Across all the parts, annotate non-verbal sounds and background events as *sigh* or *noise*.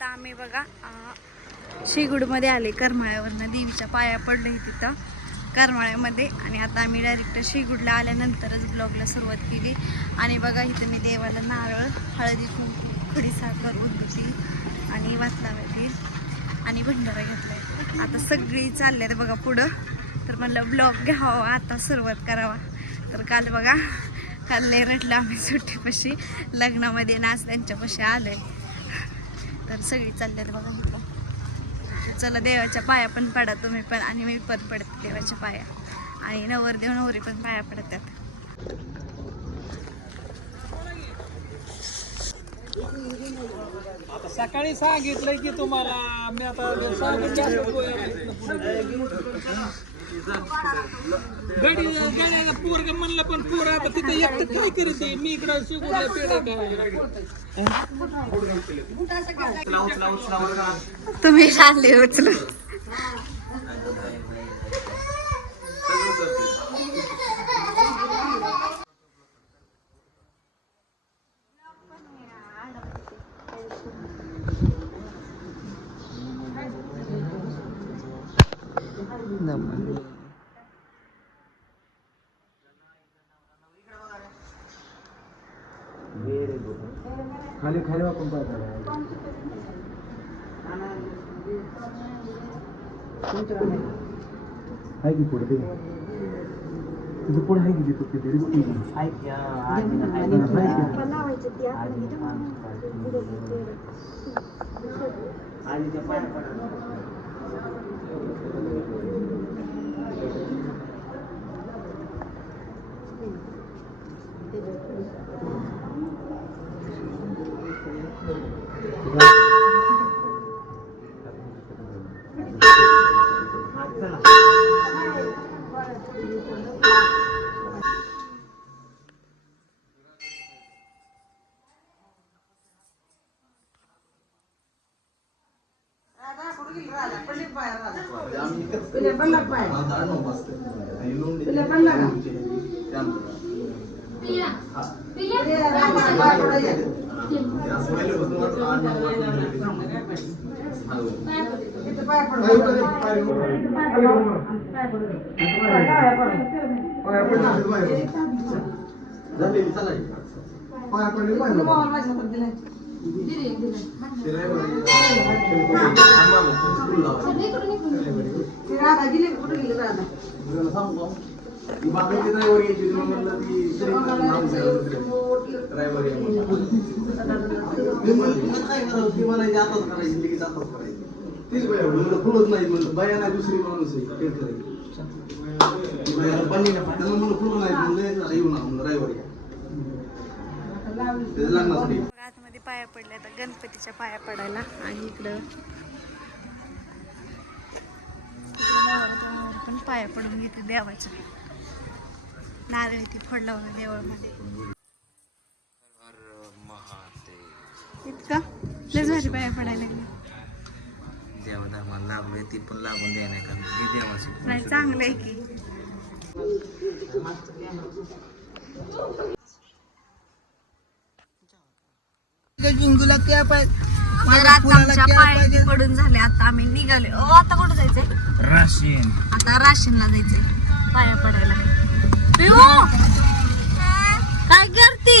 आता आम्ही बघा शिगुडमध्ये आले करमाळ्यावरनं. देवीच्या पाया पडलं तिथं करमाळ्यामध्ये. आणि आता आम्ही डायरेक्ट शिगुडला आल्यानंतरच ब्लॉगला सुरुवात केली. आणि बघा इथं मी देवाला नारळ हळदी कुंकू खडीसाखर उदबत्ती आणि वाचलावती आणि भंडारा घेतलाय. आता सगळी चालले आहेत बघा पुढं. तर म्हणलं ब्लॉग घ्यावा आता सुरुवात करावा. तर काल बघा काल लय रटलं आम्ही सुट्टीपाशी. लग्नामध्ये नाच त्यांच्यापाशी आलोय. तर सगळी चालल्यात बघा इथं. चला देवाच्या पाया पण पडा तुम्ही पण आणि मी पण पडते देवाच्या पाया. आणि नवरदेव नवरी पण पाया पडतात. आता सकाळी सांगितलंय की तुम्हाला. मी आता गडी गड्याला पोरग म्हणलं पण पोर आता तिथे एकटं काय करीत आहे? मी इकडं शिकवलं पेढे काय तुम्ही आले उचलून खाली खाली वापरून पाहता आहे की पुढे ते? तिथे पुढे आहे की तिथे किती रिस्की పిల్ల పండగ పాయ పిల్ల పండగ झाली चला तीच बाया म्हणलं नाही म्हणलं बाया नाही दुसरी माणूस आहे ते खरं. बायाला पाणी नाही त्यांना म्हणलं पुढं नाही म्हणलं येऊ ना म्हणलं रविवारी या. लग्नासाठी पाया पडल्या आता गणपतीच्या पाया पडायला. आणि इकडं पण पाया पडून घेते देवाच्या. नारळ ती फोडला बघा देवळमध्ये. इतकं? भारी पाया पडायला लागले. देवधर्माला लागलोय ती पण लागून द्या नाही कारण देवाची नाही चांगलं आहे की. आमच्या पाय पडून झाले. आता आम्ही निघाले. ओ आता कुठं जायचंय? राशीन. आता राशीनला जायचंय. पाया पडायला. काय करते?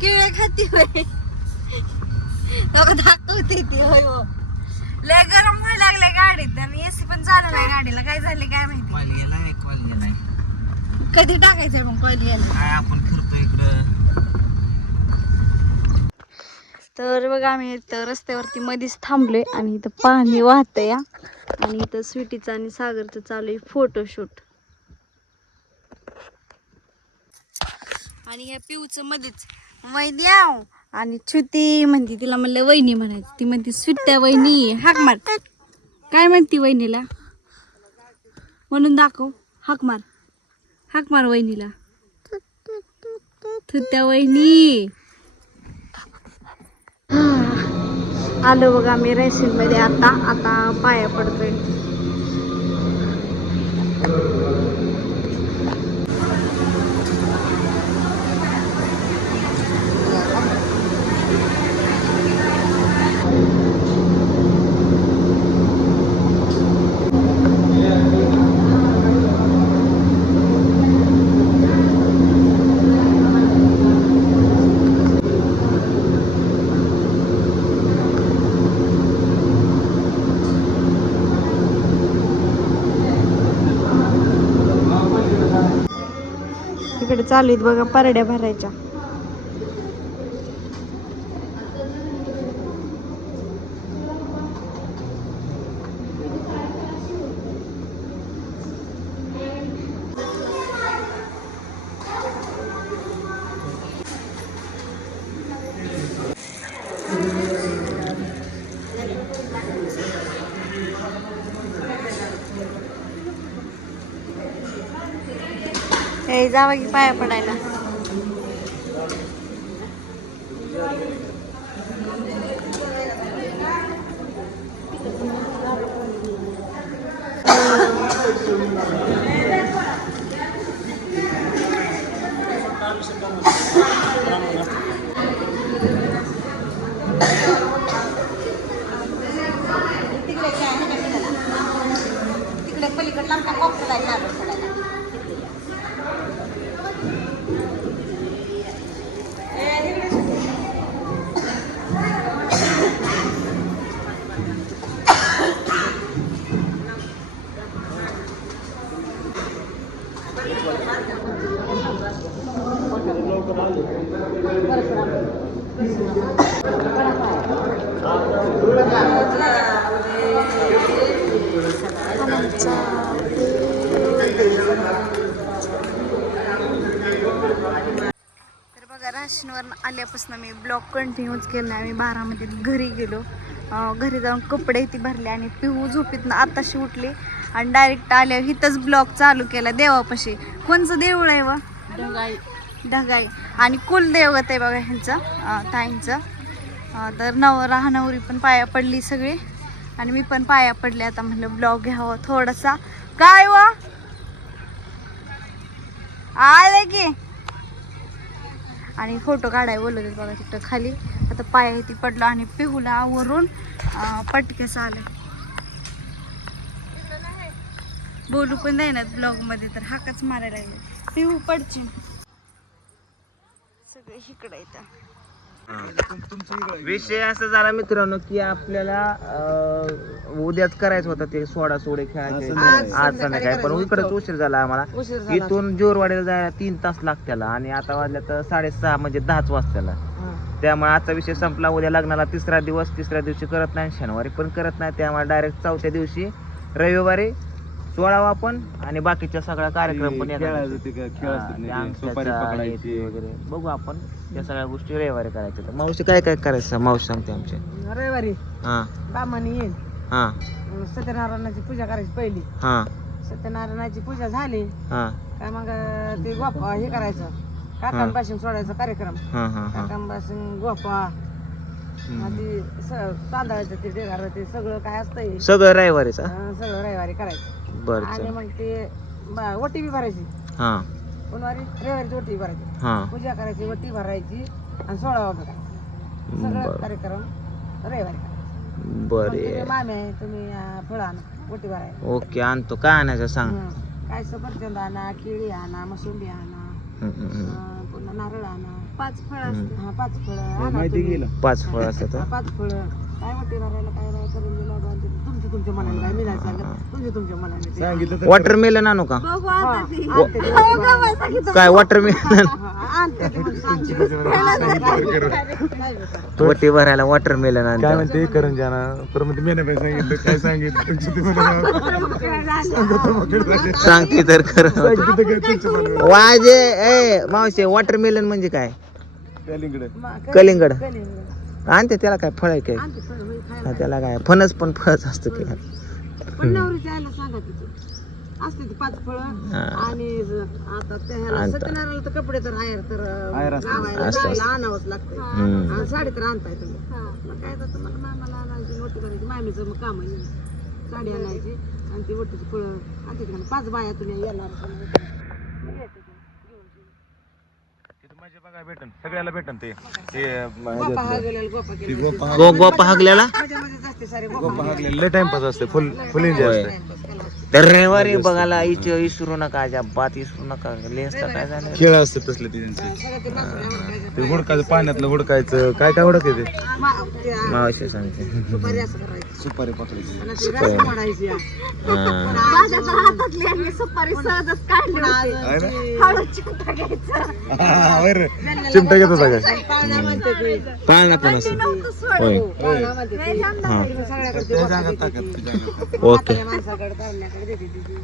किळे खाती होय दाखवते ती होय हो. लय गरम व्हायला लागले गाडीत. आणि एसी पण चालू नाही गाडीला. काय झाले काय माहिती? कॉल गेला गेलाय. कधी टाकायचंय मग कॉल यायला? काय आपण फिरतो इकडं? तर बघा आम्ही इथं रस्त्यावरती मध्येच थांबलोय आणि इथं पाणी वाहतंय या आणि इथं स्वीटीचं आणि सागरचं चालू आहे फोटोशूट आणि या पिऊचं मध्येच वैद्याव आणि छुती म्हणते तिला म्हणलं वहिनी म्हणायची. ती म्हणते सुट्ट्या वहिनी हाक मार. काय म्हणते वहिनीला? म्हणून दाखव. हाक मार. हाक मार वहिनीला. थुत्या वहिनी. आलो बघा मी मध्ये आता आता पाया पडतोय. इकडे चालू आहेत बघा परड्या भरायच्या. जावा की पाया पडायला. तर बघा राशनवर आल्यापासून मी ब्लॉग कंटिन्यूच केला आम्ही बारामध्ये घरी गेलो. घरी जाऊन कपडे ती भरले आणि पिहू झोपीतनं आताशी उठली आणि डायरेक्ट आल्यावर इथंच ब्लॉग चालू केला देवापाशी. कोणचं देऊळ आहे व? ढगाई. ढगाई. आणि कुलदेवत आहे बघा ह्यांचं ताईंचं. तर नवरा नवरी पण पाया पडली सगळी. आणि मी पण पाया पडले आता म्हणलं ब्लॉग घ्यावं थोडासा. काय व? आले की. आणि फोटो काढाय बोलत बघा तिथं खाली. आता पाया ती पडलो आणि पिहूला वरून पटकेस आलं. बोलू पण नाही ना ब्लॉगमध्ये तर हाकच मारायला लागले. पिहू पडची. सगळे इकडे येतं विषय असा झाला मित्रांनो की आपल्याला अं, उद्याच करायचं होतं ते सोडा सोडे खेळायचे. आज संध्याकाळी पण इकडेच उशीर झाला आम्हाला. इथून जोरवाडीला जायला तीन तास लागत्याला आणि आता वाजल्या तर साडेसहा म्हणजे दहाच वाजत्याला. त्यामुळे आजचा विषय संपला. उद्या लग्नाला तिसरा दिवस तिसऱ्या दिवशी करत नाही शनिवारी पण करत नाही. त्यामुळे डायरेक्ट चौथ्या दिवशी रविवारी सोळावा आपण आणि बाकीच्या सगळा कार्यक्रम पण येणार. खेळायचं ते काय खेळ हा, असतात ते नाही अंगठ्याचा, सुपारी पकडायची. वगैरे. बघू आपण त्या सगळ्या गोष्टी रविवारी करायच्या तर. मावशी काय काय करायचं? मावशी सांगते आमच्या रविवारी हा. बामाने येईल हा. सत्यनारायणाची पूजा करायची पहिली. हा. सत्यनारायणाची पूजा झाली. हा. काय मग ते गोपा हे करायचं. काकांपासून सोडायचा कार्यक्रम. हा हा हा. काकांपासून गोपा मग ते स- तांदळाचं ते ढेगार ते सगळं काय असतंय. सगळं रविवारीच? हा? अं, सगळं रविवारी करायचं. बरं आणि मग ते ब- बी भरायची. हा. रविवारीची वटी भरायची. हा. पूजा करायची वटी भरायची आणि सोळा करायचं सगळं बर. कार्यक्रम रविवारी करायचं. मग बर तुम्ही मामे आहे, तुम्ही अं, फळं आणा वटी भरायला. ओके आणतो. काय आणायचं सांग. हं. काय सफरचंद आणा केळी आणा मोसंबी आणा हम्म, हम्म, हम्म. अं, पुन्हा नारळ आणा. पाच फळ असते हा पाच फळं आणा माहिती तुम्ही. पाच फळ असतात हा? पाच फळं. काय वाटी भरायला काय नाही करून दिलं बा, ते तुमच्या तुमच्या मनाने काय मी नाही सांगत. तुमच्या तुमच्या मनाने ते. सांगितलं तर वॉटरमेलन आणू का? बघू हा, आता ती आणते ते. वटी भरायला. काय वॉटरमेलन हा, आणते ते म्हणून. सांगते. नाही बेटा. वटी भरायला वॉटरमेलन काय आणतो म्हणते? करून जाणार तर म्हणते मी नाही सांगितलं. काय सांगितलं? तुमचं ते म्हणा सांगते. तर खरं. सांगितलं काय तुमचं म्हणा वाजे ए मावशे वॉटरमेलन म्हणजे काय? मग कलिंगड. कलिंगड. आणते त्याला काय फळ आहे काय आणते फळं, होय, खायला. हा, त्याला काय फणस पण फळच असतं की पण आईला सांगा तिथे असते ते पाच फळं. आणि ज- आता त्या ह्याला आणता. सत्यनारायणला तर कपडे तर हायर तर अं, हायर असतात. गावायला असतात. जायला आणावंच लागतंय हम्म. आणि साडी तर आणताय तुम्ही मग काय तर तुम्हाला मामाला आणायची मोठी करायची मामीचं मग काम आहे साडी आणायची आणि ती मोठीची फळं आणते तिकडे पाच बाया तुम्ही येणार मग यायचं ते. माझे बघा भेटन. सगळ्याला भेटन ते. हा लय टाइमपास असते फुल फुल एन्जॉय असते. असतो. तर रविवारी बघायला इच विसरू नका अजिबात विसरू नका. लेन्सला काय झालं? खेळ असतात तसले ते त्यांचे. ते हुडकायचं पाण्यातलं हुडकायचं. काय काय हुडक ते? मा- त्या मावशी सांगते. सुपारी सुपारी पकडायची या. हा. तर हातातली आणि सुपारी सहजच काढली होती. अजून ती हळद चिमटा घ्यायचा चिमटा घेत होता काय पाळणा म्हणते ती. पाळणा पण असं नव्हतं सोड. होय पाळणा म्हणते ती. हा तिकडे सगळ्याकडे ते त्या बघा जागा देते ताकद ती. ओके म्हाताऱ्या माणसाकडे पाळण्याकडे देते ती.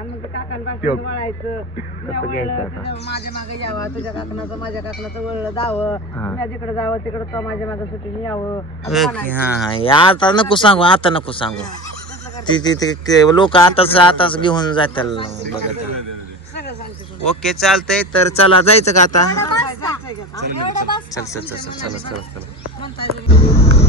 आणि मग ते काकांपासून वळायचं *laughs* म्या घ्यायचं वळलं, आता? माझ्या मागे यावं तुझ्या काकणाचं माझ्या काकणाचं वळलं जावं हा. जिकडे जावं तिकडे तो माझ्या मागे सुटीने यावं असं ओके म्हणायचं. हा हा हे आता नको सांगू आता नको सांगू ती ती ते लोक आताच आताच घेऊन जातील बघत सगळं सांगते तुला. ओके चालतंय तर चला जायचं का आता? चल चल चल चल चल चल चल म्हणताय तुम्ही.